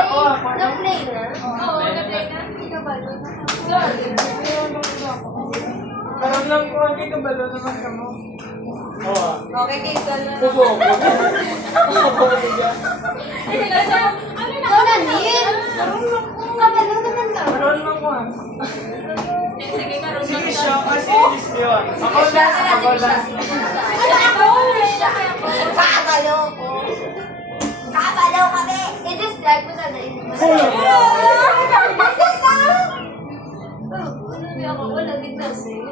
Na-play na? Oo, na-play na. Hindi ka ba? Karoon lang ko, hindi ka balo naman ka mo. Oo. Okay, Kisa na. Bubo. Bubo niya. Ikaw na, Neil. Kabalo naman ka. Karoon lang ko. Sige, karoon Si lang Krisha, ka. kasi Iris yun. Ako last, ako last. Ako! Kakabalo ko. Kakabalo kami. I-describe mo na na. Ako, wala din na siya.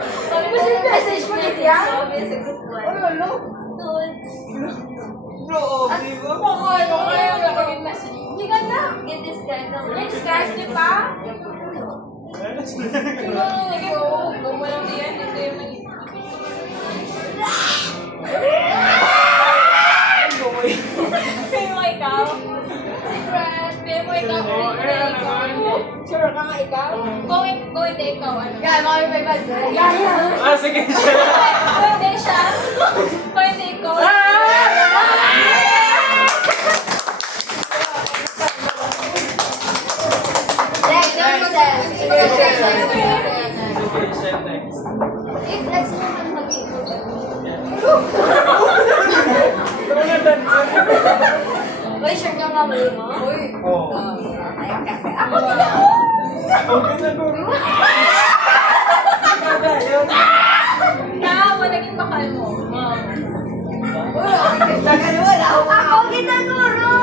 Sabi mo siya message mo na siya? Sa group 1. Bro, di ba? Ano kaya ako yung message? Hindi ka na. I-describe na. I-describe niyo pa? Sige po. Kung walang diyan, ito yung mali. Pay mo ikaw? Secret. Pay mo ikaw. Sure ka nga ikaw? Kung hindi ikaw, ano? Yan, mga may bad. Ah, sige siya. Kung hindi siya. Kung hindi ikaw. Next, I-flex mo man mag-ikot. Uy, sure ka nga mali mo? Uy. Oo. Ako nila ko! Okay na guro. Kada yun. Tama, naging bakal mo. Ako ginaguro!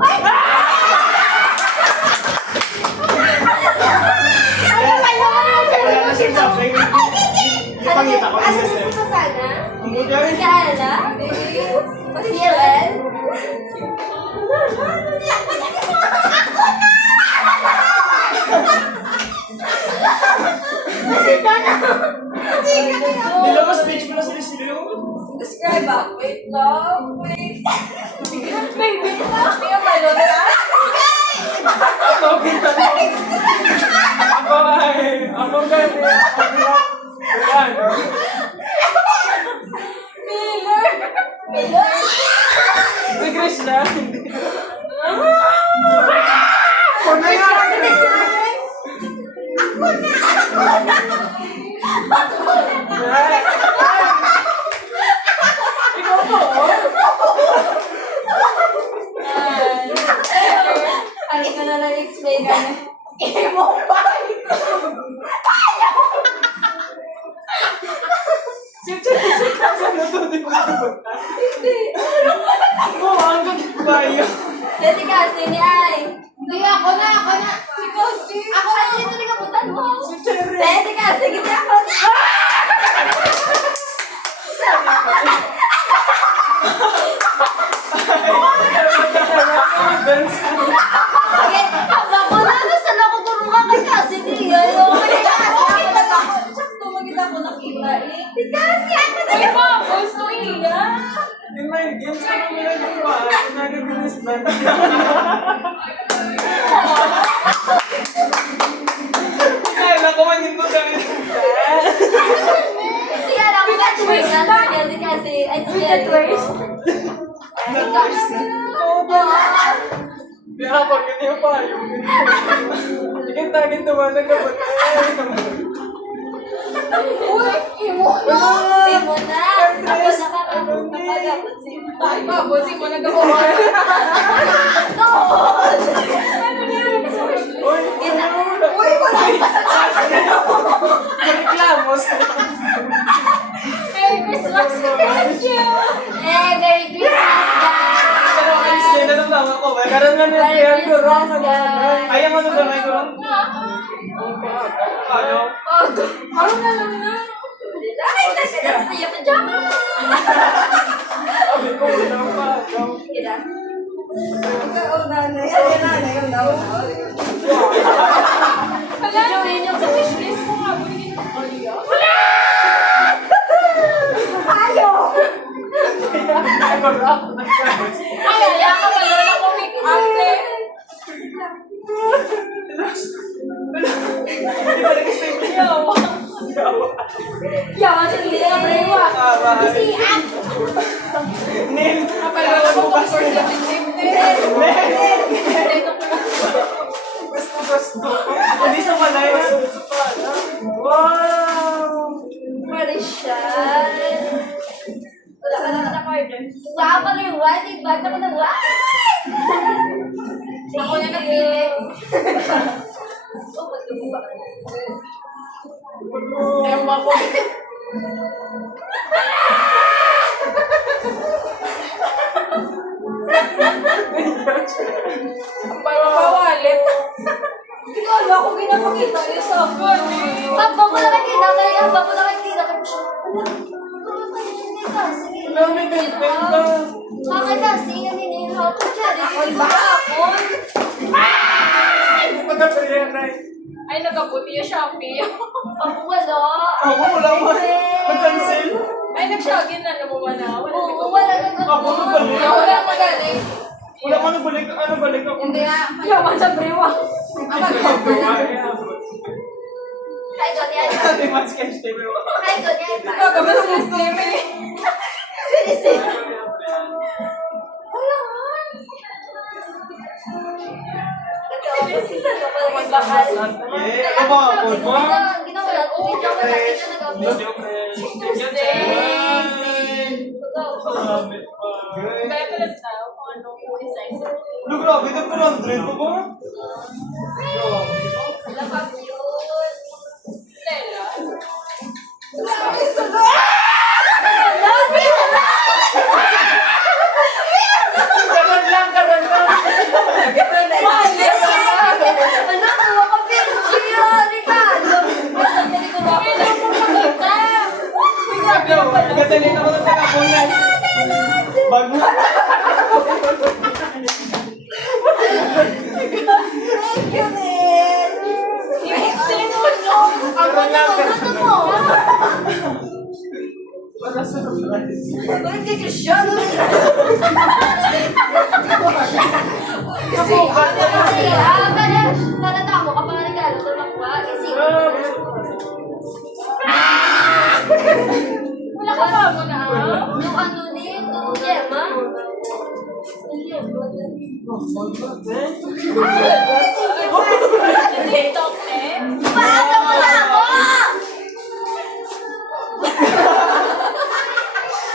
Ay! Wala na siya shopping. Ipangita ko Ano isa si Susana? Ang gagawin. Si Ala? Si Ellen? Hindi lang speech mo na sila sila. Describe ba? Wait lang, wait. Wait lang. Hindi ka balot ka? Ako kita mo. Ako ay. Ako gani. Ano? Miller! Miller! Si Krishna. Ako na nga. Ikaw po. Ano ka na nag-explain ka na? Imo ba? Hindi. Oo, ang ganda ba yun? Jessica, sini ay. Sige, ako na. Ako na dito nagapuntan mo. Si Cherry. Jessica, sige na ako na. Okay, habang ko na, nasa na ko tulungan kay kasi niya. Sakto, magkita ko nakita eh. Kasi ako na yung mga gusto niya. In my games, ano mo lang yung pa? Nagabilis ba? Kaya ko manin ko kami. Sige, alam mo ka twist na. Jessica, ay sige. With the twist? Kaya pag yun yung pa, yung ikintagin tumanag ka ba? Uy, imo na! Imo na! Ako nakakapagabot si Ay, babosing mo nagawa. Ano niya? Uy, Uy, wala pa sa reklamo sa Merry Christmas! Thank you! Hey, Merry Christmas, guys! pero explain na lang ako ba? Karoon na niya Merry yan ko ron. Christmas, guys! Ayaw mo na ba may ko ron? Ayaw. Ano na lang na? Ay, kasi nasa sa'yo pajama! Sabi ko, wala pa. Sige na. Wala na yun sa wishlist mo nga. Ayaw! Ay, kaya ka wala na ko make up eh. Hindi ba nag-stay mo? Yawa, hindi na brewa. Tama. Kasi Neil, napalala mo ba Gusto. Hindi sa malay na. Wow! Marishal. Wala ka na order. Wow, paliwan. Igbag ako ng wow. Ako na napili. Oh, maglubo ba? Meron ba ako? Parang pawalit. Hindi ko alam kung ginapakita niya sa akin. Habang ko nakikita kayo, habang ko nakikita kayo siya. Wala, may girlfriend ka. Bakit kasi naninihap ko dyan? Hindi ko hapon. Hindi pa ka-prayer na eh. Ay, nagkabuti yung Shopee. Ako wala. Ako wala mo. Nag-cancel. Ay, nag-shogin na. Namuha na. Ako Oo, wala nag-balik. Wala magaling. Wala ka nabalik. Ano balik ako? Hindi nga. Yaman sa brewa. Hi, Johnny. Hindi mas cash tayo. Hi, Johnny. Kagabi sa list na yun eh. Yeah, ano ba ako? Look, grabe ka 200 ko ba? Karan lang. Gasalin ako sa kapunan. Bago. Wala ka pa mo na. Yung ano ni, yung yema. TikTok eh. Paano mo na ako?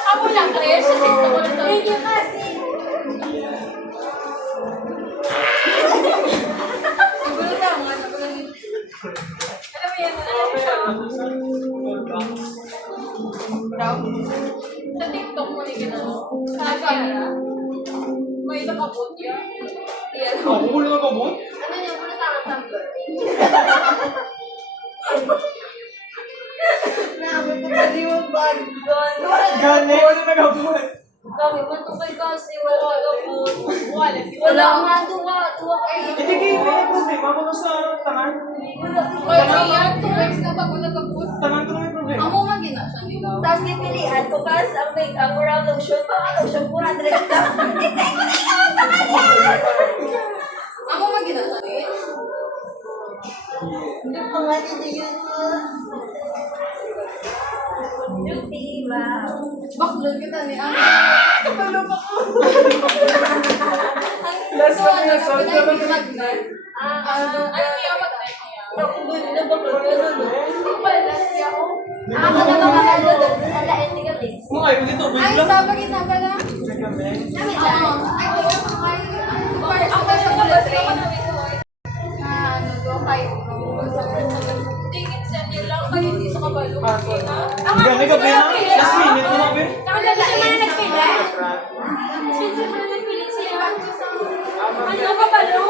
Ako lang, Chris. Sa TikTok ko ito. Thank you kasi. Siguro tama. Alam mo yan, sa TikTok mo ni gano'n. Sa camera. May nakabot yan. Yan. Ako wala nagabot? Ano niya? Muna tangang tumbler. Namin ko pali yung bag doon. Gani, wala nagabot. Kami matukay kasi wala nagabot. Wala nga, duwa kayo. Hindi kayo may problema ako sa tangan. Wala yan, 2 weeks na bago nagabot. Tangan ko na may problema. Amo man gina siya nila. Tapos nipilian ko kasi ang make-up around lotion, lotion 400 tapos hindi ko na yun, amo man gina siya nila. Hindi pa nga dito yun. Diba? Baklod kita ni Ang. Kapalo pa ko. Last na pinasal ka ba? Ano niya mag-type niya? Nakuloy na baklod ka na no? Palas siya ko. Ako na mga ano doon. Alain ni Galis. Mga ayaw dito, wait Ay, lang. sa pagkita ka na. Namin dyan. Ay, ako na sa bullet train. Na ano doon kayo. Tingin sa nila. Kayo hindi sa kabalo. Gani ka ba na? Last minute mo na ba? Nakaganda siya na nagpili. Spencer mo na nagpili siya. Ano ka ba, no?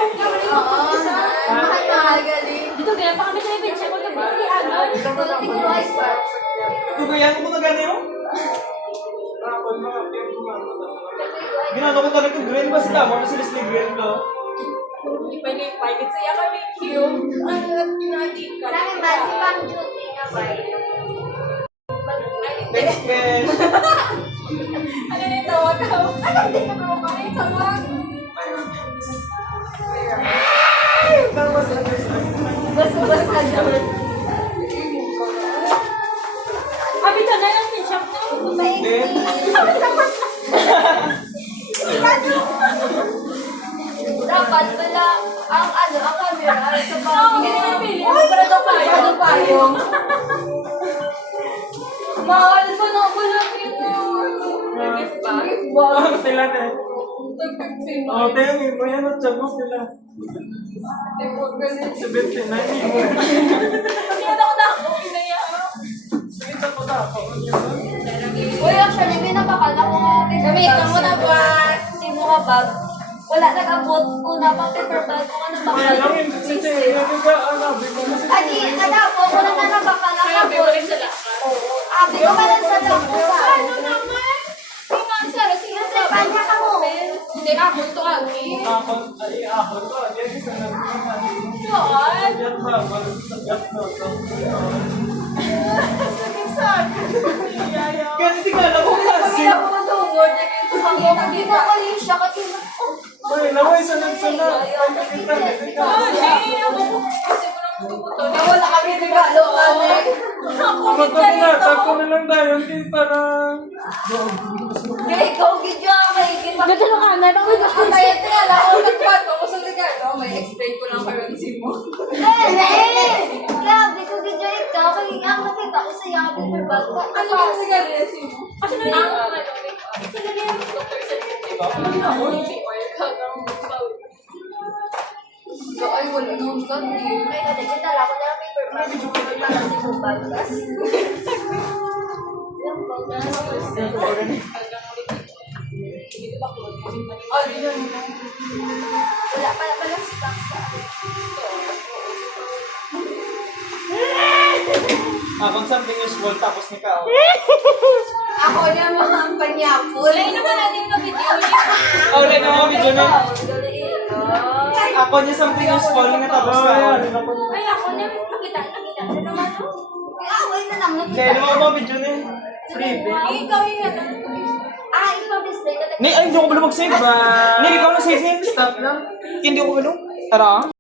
Mahal galing. Dito kaya pa kami sa event siya. Kung nagpili, ano? Wala tingin wise pa. Tugayan ko na gani oh. Ginano ko talaga yung grill ba sila? Mga sila sila grill to. Hindi pa ni-private siya kami. Cute. Ano at ginati ka? Namin ba? Si Pang Judy na ba? Next guest. Ano na yung tawag-tawag? Ano hindi na ko kami tawag? Basta dyan. Abito na lang yung shop na. Then, Dapat wala ang camera sa pagpili. Para daw payong. Mahal pa na ako lang yun. Gift ba? Sila na eh. Oh, tayo mo yan at sabi sila. 79 mo. Kaya ako na ako. Kita ko na ako. Uy, actually, may napakala ko gamitan mo na ba? Sino ka bag? Wala nag-abot ko na pang paper bag ko. Ano ba? Kaya lang yun. Kasi hindi ka anabi mo. Adi, nalapo ko na napakala ka po. Abi ko pa lang sa lako sa. Ano naman? Sara, sige sa kanya ka mo. Hindi ako to aki. Ako ko. Yan isa na naman. Saan? Yan ba? Walang sagat na ito. Kasi ka alam ko kasi. Hindi ako matungod. Nakita ko yung siya kasi Uy, laway sa nagsana. kasi ko lang tututo. Wala kami regalo. Tag ko na lang tayo. Hindi para... Gay, ikaw gidya kay kita. Ganda na kanan. Ang kaya tingala ako nagpato ko sa regalo. May explain ko lang currency mo. Grabe ko gidya ikaw. Kaya nga nakita ko sa yabi per bag. Ano yung regalo mo? Kasi na lang ako So, ay, wala nung kami. Ay, nadagitala ko na lang paper bag. Para si Bubagas. Wala pala stock sa Kung something is small tapos ni Kao. Ako na mga panyapol. Wala naman natin na video niya. Wala na mga video na. Ako niya something is small nga tapos Kao. Ay, ako na. Nakita. Ano naman no? Ay, away na lang. Kaya naman mga video na yun. Ay, ikaw yung ano. Ah, ikaw display ka. Ni, ay, hindi ako balong mag-save. Ni, ikaw na save niya. Stop lang. Hindi ako balong. Tara.